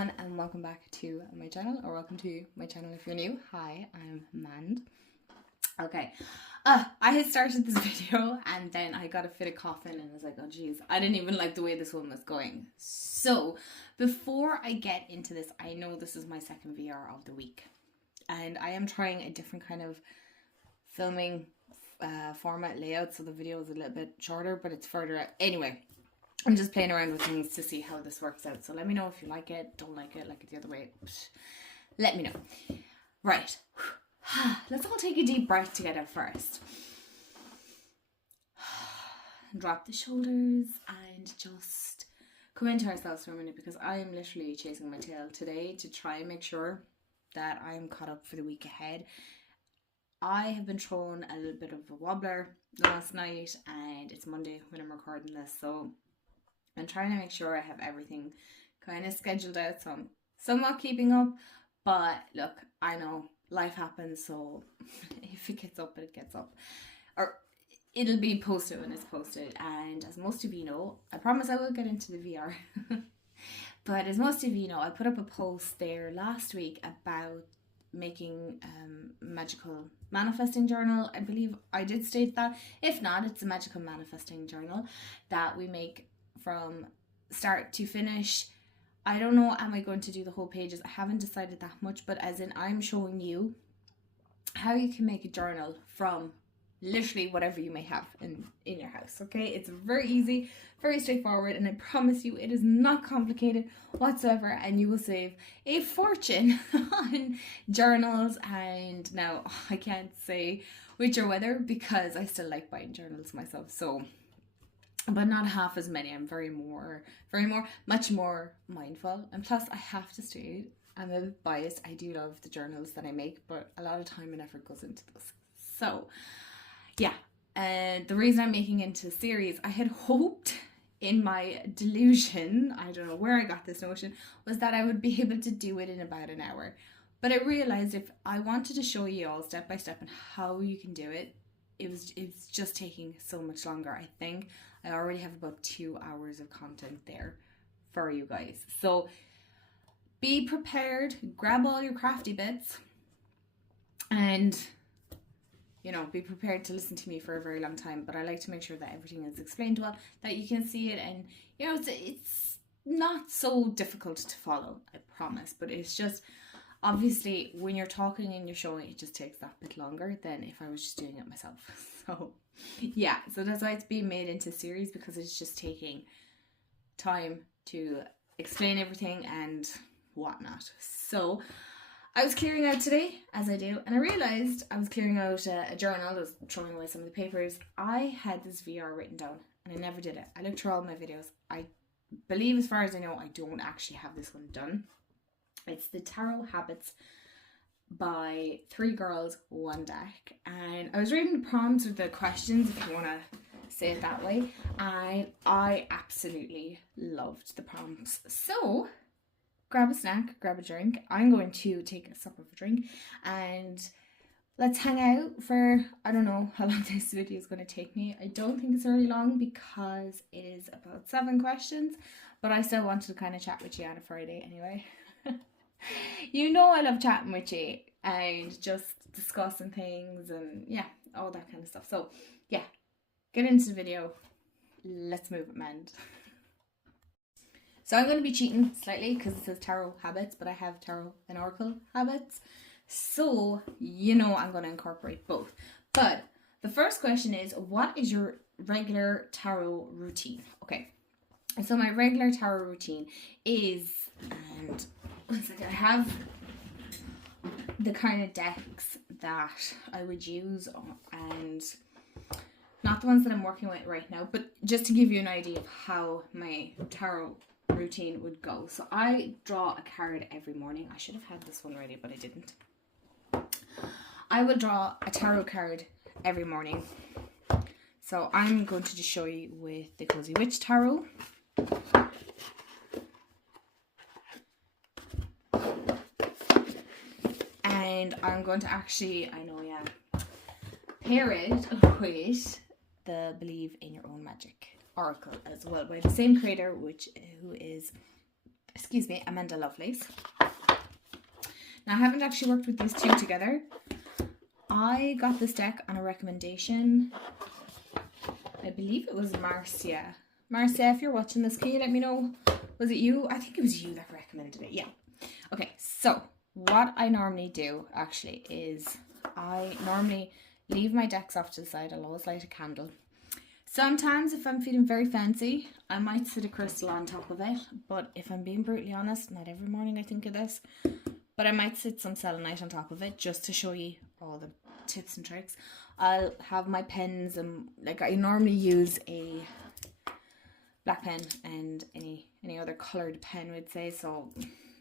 everyone and welcome back to my channel, or welcome to my channel if you're new. Hi, I'm Mand. Okay, I had started this video and then I got a fit of coughing and I was like, oh geez, I didn't even like the way this one was going. So before I get into this, I know this is my second VR of the week and I am trying a different kind of filming format layout, so the video is a little bit shorter but it's further out. Anyway, I'm just playing around with things to see how this works out. So let me know if you like it, don't like it the other way. Let me know. Right. Let's all take a deep breath together first. Drop the shoulders and just come into ourselves for a minute, because I am literally chasing my tail today to try and make sure that I am caught up for the week ahead. I have been thrown a little bit of a wobbler last night and it's Monday when I'm recording this, so I'm trying to make sure I have everything kind of scheduled out, so I'm somewhat keeping up. But look, I know life happens, so if it gets up, it gets up. Or it'll be posted when it's posted. And as most of you know, I promise I will get into the VR. But as most of you know, I put up a post there last week about making magical manifesting journal. I believe I did state that. If not, it's a magical manifesting journal that we make from start to finish. I don't know, am I going to do the whole pages? I haven't decided that much, but as in I'm showing you how you can make a journal from literally whatever you may have in your house. Okay, it's very easy, very straightforward, and I promise you it is not complicated whatsoever, and you will save a fortune on journals. And now I can't say which or whether, because I still like buying journals myself, so but not half as many. I'm much more mindful, and plus I have to state, I'm a bit biased. I do love the journals that I make, but a lot of time and effort goes into this. So yeah, the reason I'm making it into a series, I had hoped in my delusion, I don't know where I got this notion, was that I would be able to do it in about an hour. But I realized if I wanted to show you all step by step on how you can do it, it's just taking so much longer. I think I already have about 2 hours of content there for you guys. So be prepared, grab all your crafty bits, and be prepared to listen to me for a very long time. But I like to make sure that everything is explained well, that you can see it, and it's not so difficult to follow, I promise. But it's just, obviously, when you're talking and you're showing, it just takes that bit longer than if I was just doing it myself. So yeah, so that's why it's being made into series, because it's just taking time to explain everything and whatnot. So I was clearing out today, as I do, and I realised I was clearing out a journal. I was throwing away some of the papers. I had this VR written down and I never did it. I looked through all my videos. I believe, as far as I know, I don't actually have this one done. It's the Tarot Habits by 3 Girls, 1 Deck. And I was reading the prompts, or the questions, if you want to say it that way. And I absolutely loved the prompts. So grab a snack, grab a drink. I'm going to take a sip of a drink and let's hang out for, I don't know how long this video is going to take me. I don't think it's very long because it is about 7 questions, but I still wanted to kind of chat with you on a Friday anyway. You know I love chatting with you and just discussing things and yeah, all that kind of stuff. So yeah, get into the video. Let's move it, Mand. So I'm going to be cheating slightly because it says Tarot Habits, but I have Tarot and Oracle Habits. So I'm going to incorporate both. But the first question is, what is your regular tarot routine? Okay, so my regular tarot routine is, and one second, I have the kind of decks that I would use, and not the ones that I'm working with right now, but just to give you an idea of how my tarot routine would go. So I draw a card every morning. I should have had this one ready, but I didn't. I will draw a tarot card every morning. So I'm going to just show you with the Cozy Witch Tarot. And I'm going to actually, pair it with the Believe in Your Own Magic Oracle as well, by the same creator, who is excuse me, Amanda Lovelace. Now, I haven't actually worked with these two together. I got this deck on a recommendation. I believe it was Marcia. Marcia, if you're watching this, can you let me know? Was it you? I think it was you that recommended it. Yeah. Okay, so what I normally do actually is I normally leave my decks off to the side. I'll always light a candle. Sometimes if I'm feeling very fancy, I might sit a crystal on top of it. But if I'm being brutally honest, not every morning I think of this. But I might sit some selenite on top of it just to show you all the tips and tricks. I'll have my pens and like I normally use a black pen and any other coloured pen would say. So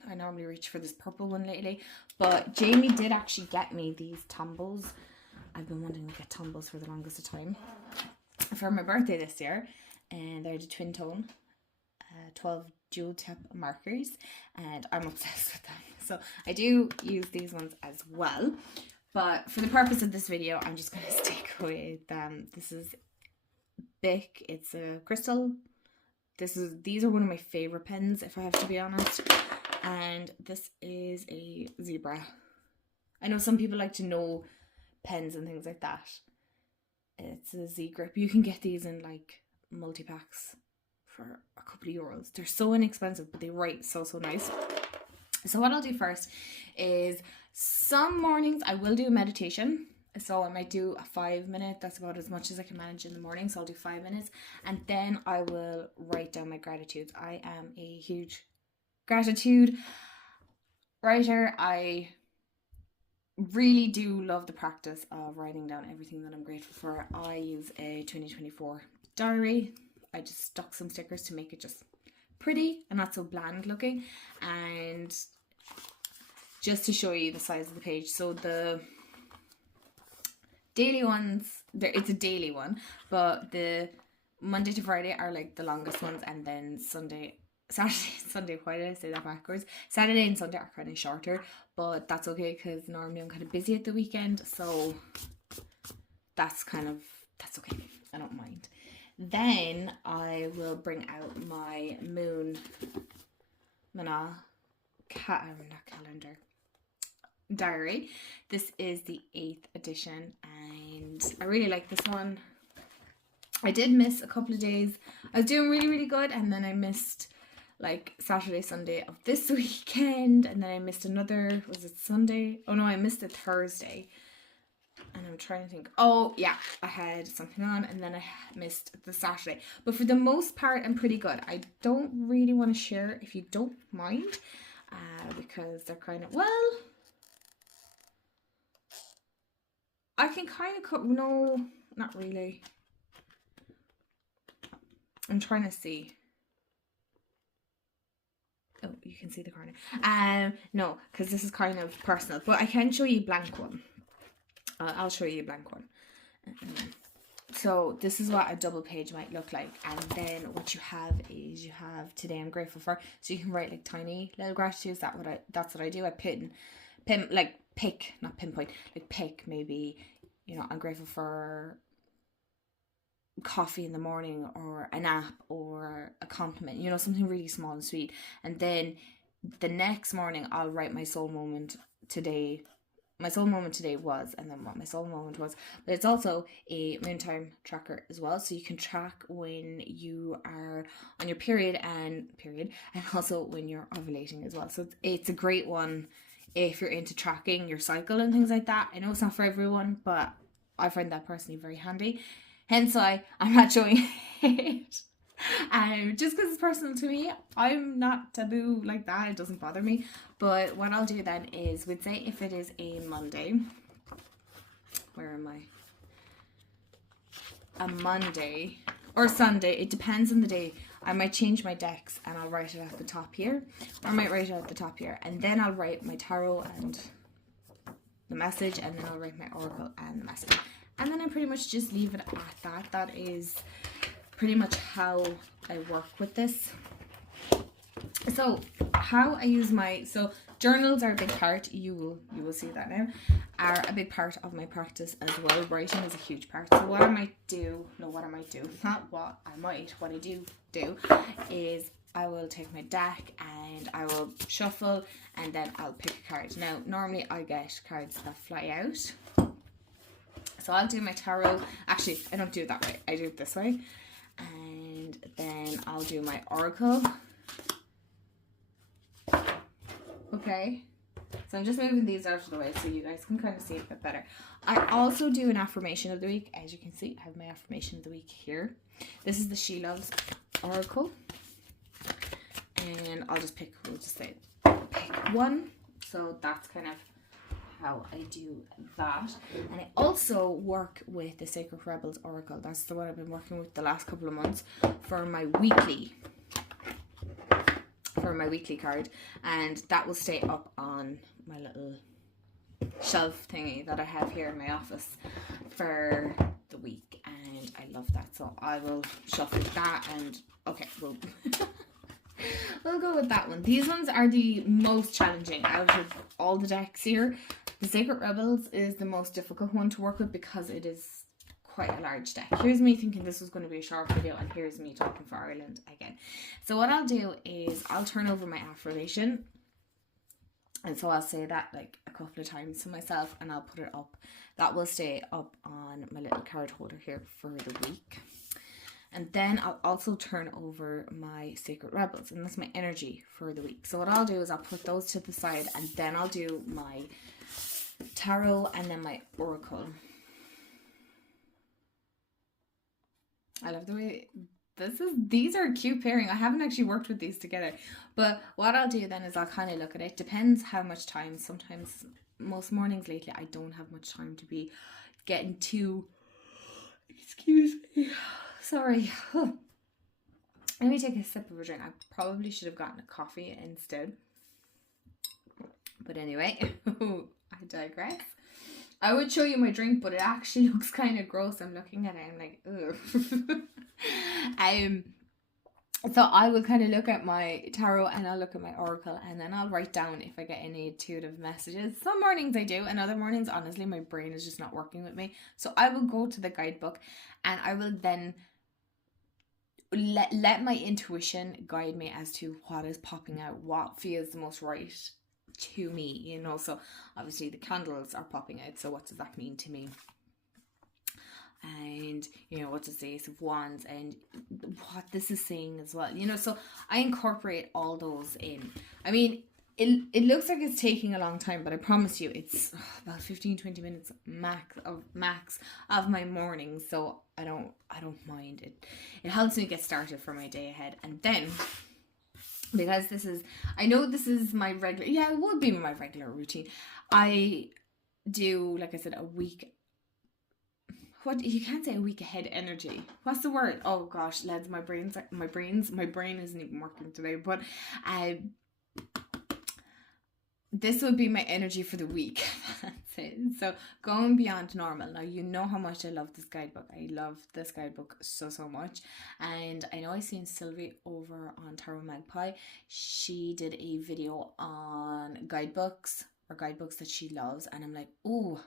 I normally reach for this purple one lately. But Jamie did actually get me these tumbles. I've been wanting to get tumbles for the longest of time. For my birthday this year. And they're the twin tone 12 dual tip markers. And I'm obsessed with them. So I do use these ones as well. But for the purpose of this video, I'm just going to stick with this is Bic. It's a crystal. These are one of my favourite pens, if I have to be honest. And this is a zebra. I know some people like to know pens and things like that. It's a Z grip. You can get these in like multi-packs for a couple of euros. They're so inexpensive, but they write so nice. So what I'll do first is some mornings I will do a meditation. So I might do a 5-minute. That's about as much as I can manage in the morning. So I'll do 5 minutes. And then I will write down my gratitudes. I am a huge gratitude writer. I really do love the practice of writing down everything that I'm grateful for. I use a 2024 diary. I just stuck some stickers to make it just pretty and not so bland looking. And just to show you the size of the page. So the daily ones, it's a daily one, but the Monday to Friday are like the longest ones, and then Saturday, Sunday, why did I say that backwards? Saturday and Sunday are kind of shorter, but that's okay because normally I'm kind of busy at the weekend, so that's okay. I don't mind. Then I will bring out my calendar diary. This is the 8th edition and I really like this one. I did miss a couple of days. I was doing really good, and then I missed like Saturday, Sunday of this weekend, and then I missed another, was it Sunday? Oh no, I missed it Thursday. And I'm trying to think, oh yeah, I had something on, and then I missed the Saturday. But for the most part, I'm pretty good. I don't really want to share, if you don't mind, because they're kind of, well, I can kind of, no, not really. I'm trying to see. Oh, you can see the corner. No, because this is kind of personal, but I can show you a blank one. I'll show you a blank one. So this is what a double page might look like, and then what you have is you have today I'm grateful for. So you can write like tiny little gratitudes. That's what I do. I pick maybe, you know, I'm grateful for coffee in the morning, or a nap, or a compliment, you know, something really small and sweet. And then the next morning I'll write my soul moment today. My soul moment today was, and then what my soul moment was. But it's also a moon time tracker as well, so you can track when you are on your period, and also when you're ovulating as well. So it's a great one if you're into tracking your cycle and things like that. I know it's not for everyone, but I find that personally very handy. Hence why I'm not showing it. Just because it's personal to me, I'm not taboo like that. It doesn't bother me. But what I'll do then is, we'd say if it is a Monday, where am I? A Monday or Sunday, it depends on the day. I might change my decks and I'll write it at the top here, or I might write it at the top here, and then I'll write my tarot and the message, and then I'll write my oracle and the message. And then I pretty much just leave it at that. That is pretty much how I work with this. So how I use so journals are a big part, you will see that now, are a big part of my practice as well. Writing is a huge part. So what I do is I will take my deck and I will shuffle, and then I'll pick a card. Now, normally I get cards that fly out. So I'll do my tarot. Actually, I don't do it that way. I do it this way. And then I'll do my oracle. Okay. So I'm just moving these out of the way so you guys can kind of see it a bit better. I also do an affirmation of the week. As you can see, I have my affirmation of the week here. This is the She Loves Oracle. And I'll just pick, we'll just say pick one. So that's kind of how I do that. And I also work with the Sacred Rebels Oracle. That's the one I've been working with the last couple of months for my weekly card, and that will stay up on my little shelf thingy that I have here in my office for the week, and I love that. So I will shuffle that, and okay, we'll go with that one. These ones are the most challenging out of all the decks here. The Sacred Rebels is the most difficult one to work with because it is quite a large deck. Here's me thinking this was going to be a short video, and here's me talking for Ireland again. So what I'll do is I'll turn over my affirmation, and so I'll say that like a couple of times to myself, and I'll put it up. That will stay up on my little card holder here for the week. And then I'll also turn over my Sacred Rebels, and that's my energy for the week. So what I'll do is I'll put those to the side, and then I'll do my tarot and then my oracle. I love the way these are a cute pairing. I haven't actually worked with these together, but what I'll do then is I'll kind of look at it. Depends how much time. Sometimes, most mornings lately, I don't have much time to be getting to, excuse me, sorry. Let me take a sip of a drink. I probably should have gotten a coffee instead, but anyway, I digress. I would show you my drink, but it actually looks kind of gross. I'm looking at it, I'm like, ugh. So I will kind of look at my tarot and I'll look at my oracle, and then I'll write down if I get any intuitive messages. Some mornings I do, and other mornings, honestly, my brain is just not working with me. So I will go to the guidebook, and I will then let my intuition guide me as to what is popping out, what feels the most right to me, you know. So obviously the candles are popping out, so what does that mean to me? And you know, what does the Ace of Wands and what this is saying as well, you know. So I incorporate all those in. I mean, it looks like it's taking a long time, but I promise you it's about 15-20 minutes max of my morning, so I don't mind it. It helps me get started for my day ahead. And then, because I know this is my regular, yeah, it would be my regular routine. I do, like I said, a week. What, you can't say a week ahead energy. What's the word? Oh gosh, lads, my brain isn't even working today. But this would be my energy for the week. That's it. So going beyond normal. Now, you know how much I love this guidebook. I love this guidebook so much. And I know I seen Sylvie over on Tarot Magpie. She did a video on guidebooks that she loves. And I'm like, oh,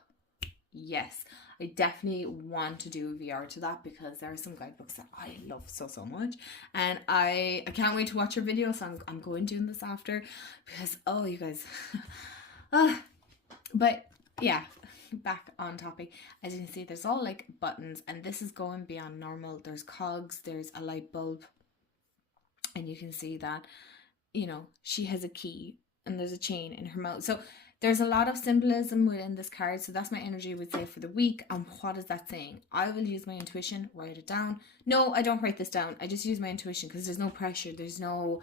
yes, I definitely want to do a VR to that, because there are some guidebooks that I love so much, and I can't wait to watch your video. So I'm going doing this after, because oh, you guys, but yeah, back on topic. As you can see, there's all like buttons, and this is going beyond normal. There's cogs, there's a light bulb, and you can see that, you know, she has a key, and there's a chain in her mouth. So there's a lot of symbolism within this card. So that's my energy, I would say, for the week. And what is that saying? I will use my intuition, write it down. No, I don't write this down. I just use my intuition, because there's no pressure. There's no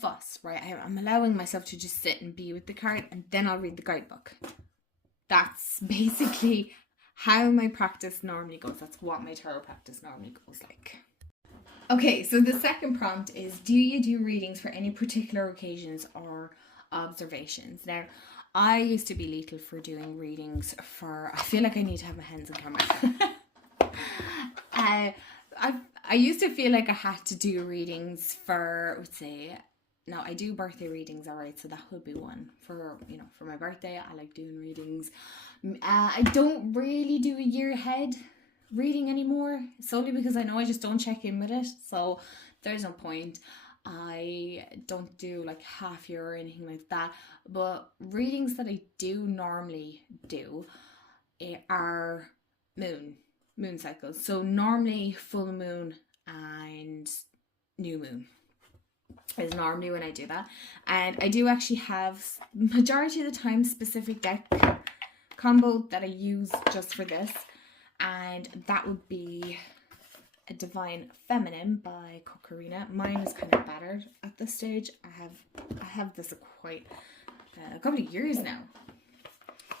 fuss, right? I'm allowing myself to just sit and be with the card, and then I'll read the guidebook. That's basically how my practice normally goes. That's what my tarot practice normally goes like. Okay, so the second prompt is, do you do readings for any particular occasions or observations? Now, I used to be lethal for doing readings for, I feel like I need to have my hands on camera. I used to feel like I had to do readings for, I would say, now I do birthday readings, alright, so that would be one. For, you know, for my birthday, I like doing readings. I don't really do a year ahead reading anymore, solely because I know I just don't check in with it, so there's no point. I don't do like half year or anything like that, but readings that I do normally do are moon cycles. So normally full moon and new moon is normally when I do that. And I do actually have, majority of the time, specific deck combo that I use just for this, and that would be a Divine Feminine by Cocarina. Mine is kind of battered at this stage. I have this quite a couple of years now.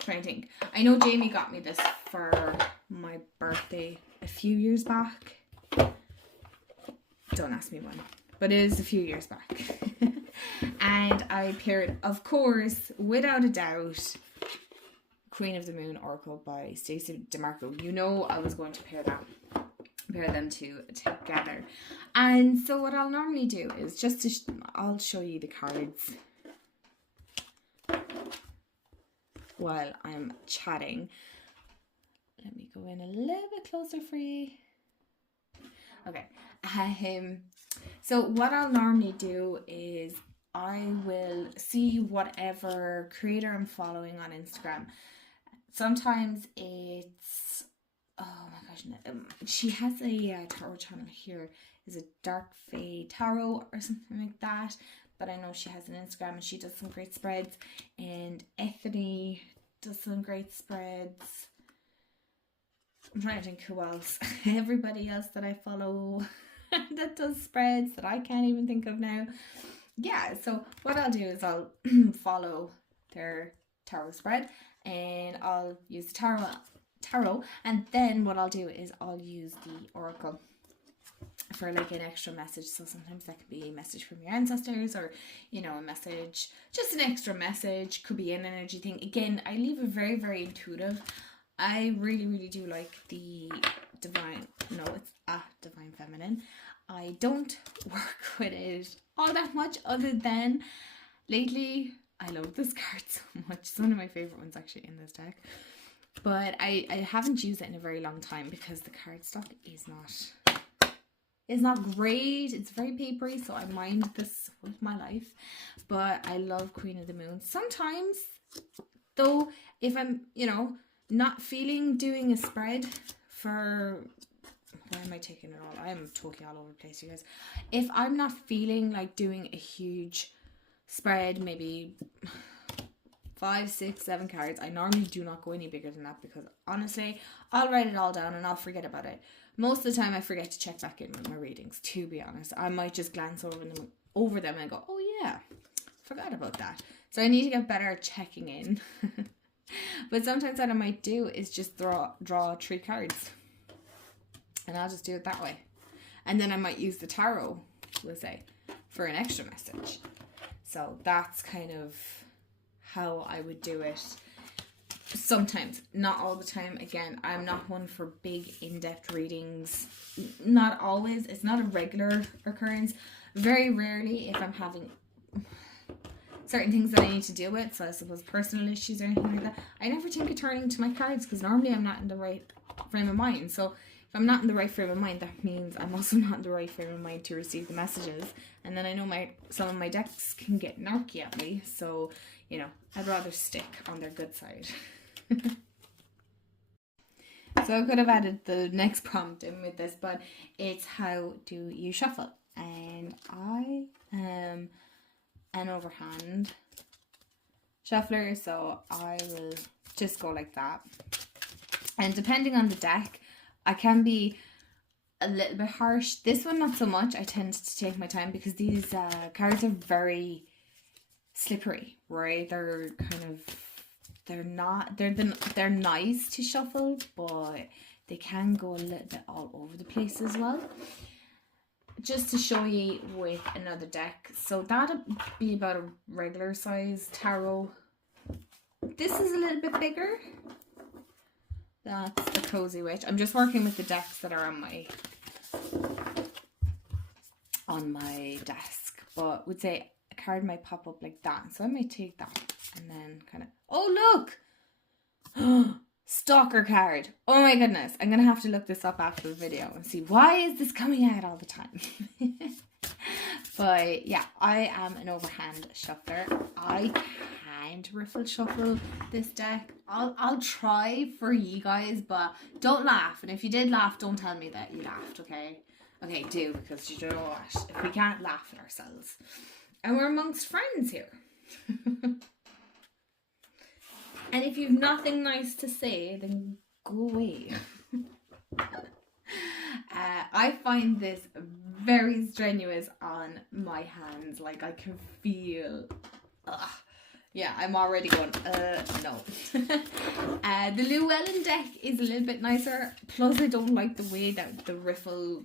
Trying to think. I know Jamie got me this for my birthday a few years back. Don't ask me when, but it is a few years back. And I paired, of course, without a doubt, Queen of the Moon Oracle by Stacey DeMarco. You know I was going to pair them two together. And so what I'll normally do is just I'll show you the cards while I'm chatting. Let me go in a little bit closer for you. Okay. So what I'll normally do is I will see whatever creator I'm following on Instagram. Sometimes it's, oh my gosh, she has a tarot channel here. Is it Dark Fae Tarot or something like that? But I know she has an Instagram and she does some great spreads. And Ethany does some great spreads. I'm trying to think who else. Everybody else that I follow that does spreads that I can't even think of now. Yeah, so what I'll do is I'll follow their tarot spread and I'll use the tarot, and then what I'll do is I'll use the oracle for like an extra message. So sometimes that can be a message from your ancestors, or you know, a message, just an extra message, could be an energy thing. Again, I leave it very, very intuitive. I really, really do like the Divine Feminine. I don't work with it all that much, other than lately I love this card so much. It's one of my favorite ones actually in this deck. But I haven't used it in a very long time because the cardstock is not great. It's very papery, so I mind this with my life. But I love Queen of the Moon. Sometimes, though, if I'm, not feeling doing a spread for... Why am I taking it all? I am totally all over the place, you guys. If I'm not feeling like doing a huge spread, maybe 5, 6, 7 cards, I normally do not go any bigger than that, because honestly, I'll write it all down and I'll forget about it. Most of the time I forget to check back in with my readings, to be honest. I might just glance over them and go, oh yeah, forgot about that. So I need to get better at checking in. But sometimes what I might do is just draw 3 cards. And I'll just do it that way. And then I might use the tarot, we'll say, for an extra message. So that's kind of how I would do it. Sometimes, not all the time. Again, I'm not one for big in-depth readings. Not always. It's not a regular occurrence. Very rarely, if I'm having certain things that I need to deal with, so I suppose personal issues or anything like that, I never think of turning to my cards, because normally I'm not in the right frame of mind. So if I'm not in the right frame of mind, that means I'm also not in the right frame of mind to receive the messages. And then I know some of my decks can get narky at me, so I'd rather stick on their good side. So I could have added the next prompt in with this, but it's how do you shuffle? And I am an overhand shuffler, so I will just go like that. And depending on the deck, I can be a little bit harsh. This one not so much. I tend to take my time because these cards are very slippery, right? They're they're nice to shuffle, but they can go a little bit all over the place as well. Just to show you with another deck, so that'd be about a regular size tarot. This is a little bit bigger. That's the Cozy Witch. I'm just working with the decks that are on my desk, but would say a card might pop up like that. So I might take that and then kind of, oh look, Stalker card. Oh my goodness. I'm going to have to look this up after the video and see why is this coming out all the time. But yeah, I am an overhand shuffler. I can't riffle shuffle this deck. I'll try for you guys, but don't laugh. And if you did laugh, don't tell me that you laughed, okay? Okay, do, because you know what? If we can't laugh at ourselves. And we're amongst friends here. And if you've nothing nice to say, then go away. I find this very strenuous on my hands. Like, I can feel... yeah, I'm already going, no. The Llewellyn deck is a little bit nicer. Plus, I don't like the way that the riffle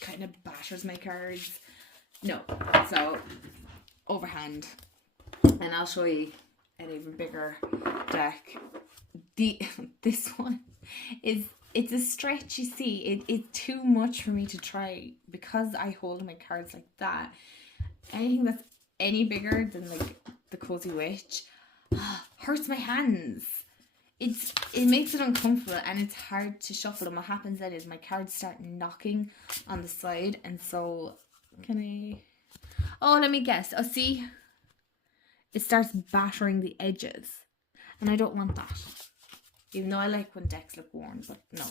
kind of batters my cards. No. So, overhand. And I'll show you an even bigger deck. This one is, it's a stretch, you see. It's too much for me to try because I hold my cards like that. Anything that's any bigger than like the Cozy Witch hurts my hands. It makes it uncomfortable and it's hard to shuffle. And what happens then is my cards start knocking on the side, and so let me guess. Oh, see, it starts battering the edges, and I don't want that. Even though I like when decks look worn, but no,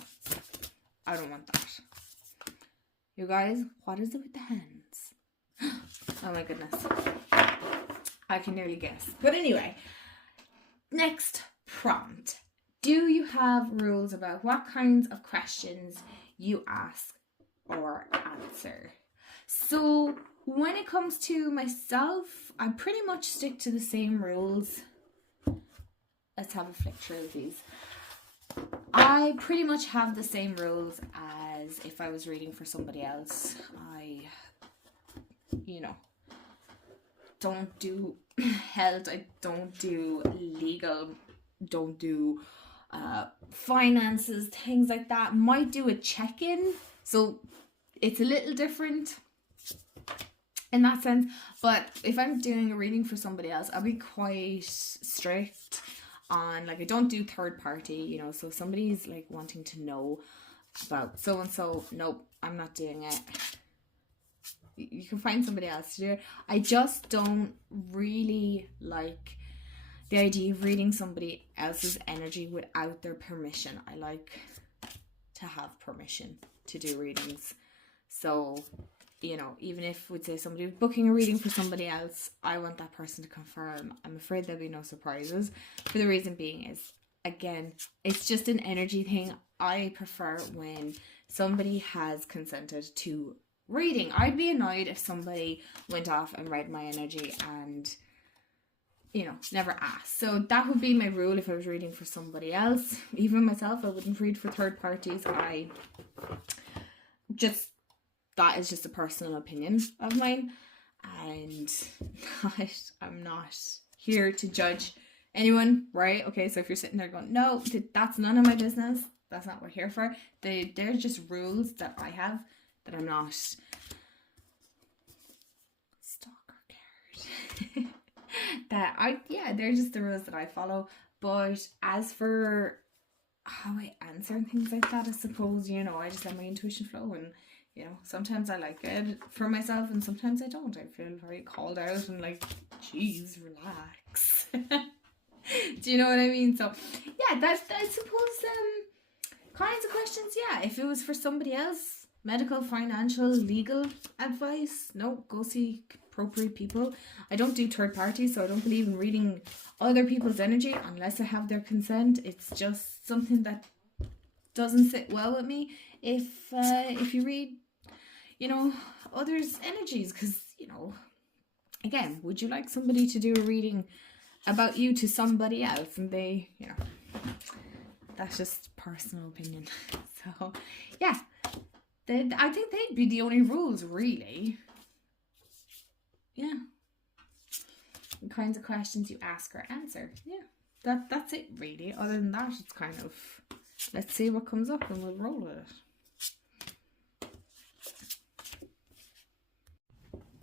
I don't want that. You guys, what is it with the hands? Oh my goodness. I can nearly guess. But anyway, next prompt. Do you have rules about what kinds of questions you ask or answer? So when it comes to myself, I pretty much stick to the same rules. Let's have a flick through these. I pretty much have the same rules as if I was reading for somebody else. I don't do health, I don't do legal, don't do finances, things like that. Might do a check-in, so it's a little different in that sense. But if I'm doing a reading for somebody else, I'll be quite strict on, like, I don't do third party, so if somebody's like wanting to know about so and so, nope, I'm not doing it. You can find somebody else to do it. I just don't really like the idea of reading somebody else's energy without their permission. I like to have permission to do readings. So, even if we'd say somebody was booking a reading for somebody else, I want that person to confirm. I'm afraid there'll be no surprises. For the reason being is, again, it's just an energy thing. I prefer when somebody has consented to reading. I'd be annoyed if somebody went off and read my energy and never asked. So that would be my rule if I was reading for somebody else. Even myself, I wouldn't read for third parties. That is just a personal opinion of mine, and I'm not here to judge anyone, right? Okay, so if you're sitting there going, no, that's none of my business, that's not what we're here for. They're just rules that I have that I'm not stalker card. They're just the rules that I follow. But as for how I answer and things like that, I suppose, I just let my intuition flow, and sometimes I like it for myself and sometimes I don't. I feel very called out and like, geez, relax. Do you know what I mean? So yeah, that's, I suppose, kinds of questions. Yeah, if it was for somebody else, medical, financial, legal advice, no, go see appropriate people. I don't do third parties, so I don't believe in reading other people's energy unless I have their consent. It's just something that doesn't sit well with me if you read others' energies, because again, would you like somebody to do a reading about you to somebody else and they that's just personal opinion. So yeah, I think they'd be the only rules, really. Yeah, the kinds of questions you ask or answer. Yeah, that's it really. Other than that, it's kind of, let's see what comes up and we'll roll with it.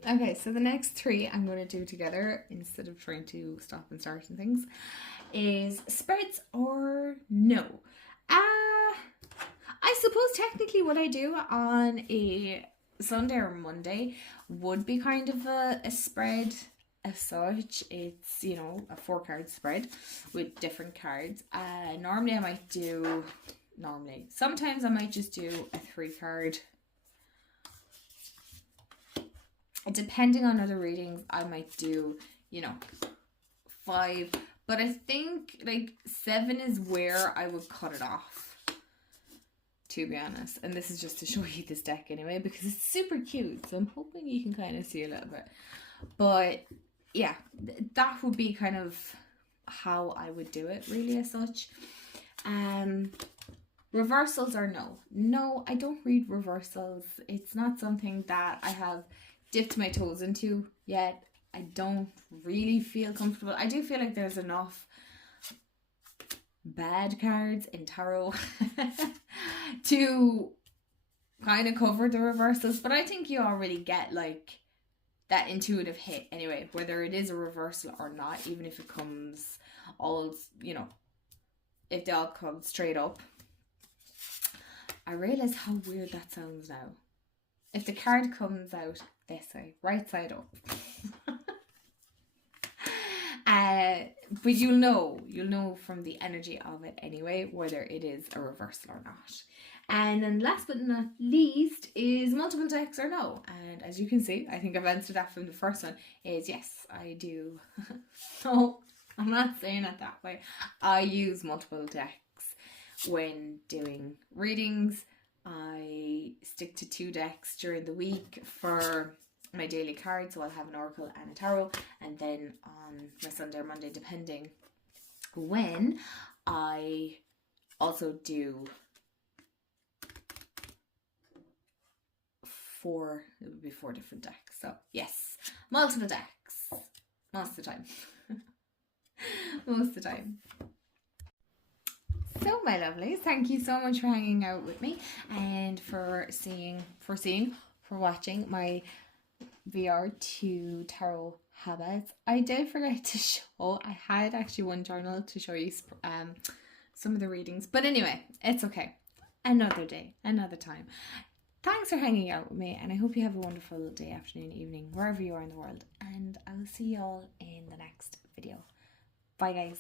Okay, so the next three I'm going to do together instead of trying to stop and start and things. is spreads or no. I suppose technically what I do on a Sunday or Monday would be kind of a spread as such. It's, you know, a 4-card spread with different cards. Normally I might do, sometimes I might just do a 3-card. Depending on other readings, I might do, you know, 5. But I think like 7 is where I would cut it off, to be honest. And this is just to show you this deck anyway, because it's super cute. So I'm hoping you can kind of see a little bit. But yeah, that would be kind of how I would do it, really, as such. Reversals are no. No, I don't read reversals. It's not something that I have dipped my toes into yet. I don't really feel comfortable. I do feel like there's enough bad cards in tarot to kind of cover the reversals, but I think you already get like that intuitive hit anyway, whether it is a reversal or not, even if it comes all, you know, if they all come straight up. I realize how weird that sounds now. If the card comes out this way, right side up. But you'll know from the energy of it anyway, whether it is a reversal or not. And then last but not least is multiple decks or no. And as you can see, I think I've answered that from the first one, is yes, I do. No, I'm not saying it that way. I use multiple decks when doing readings. I stick to 2 decks during the week for my daily cards, so I'll have an oracle and a tarot, and then on my Sunday or Monday, depending when, I also do 4, it would be 4 different decks. So yes, multiple decks most of the time. Most of the time. So my lovelies, thank you so much for hanging out with me and for watching my VR2 tarot habits. I did forget to show, I had actually one journal to show you some of the readings, but anyway, it's okay. Another day, another time. Thanks for hanging out with me, and I hope you have a wonderful day, afternoon, evening, wherever you are in the world, and I will see you all in the next video. Bye guys.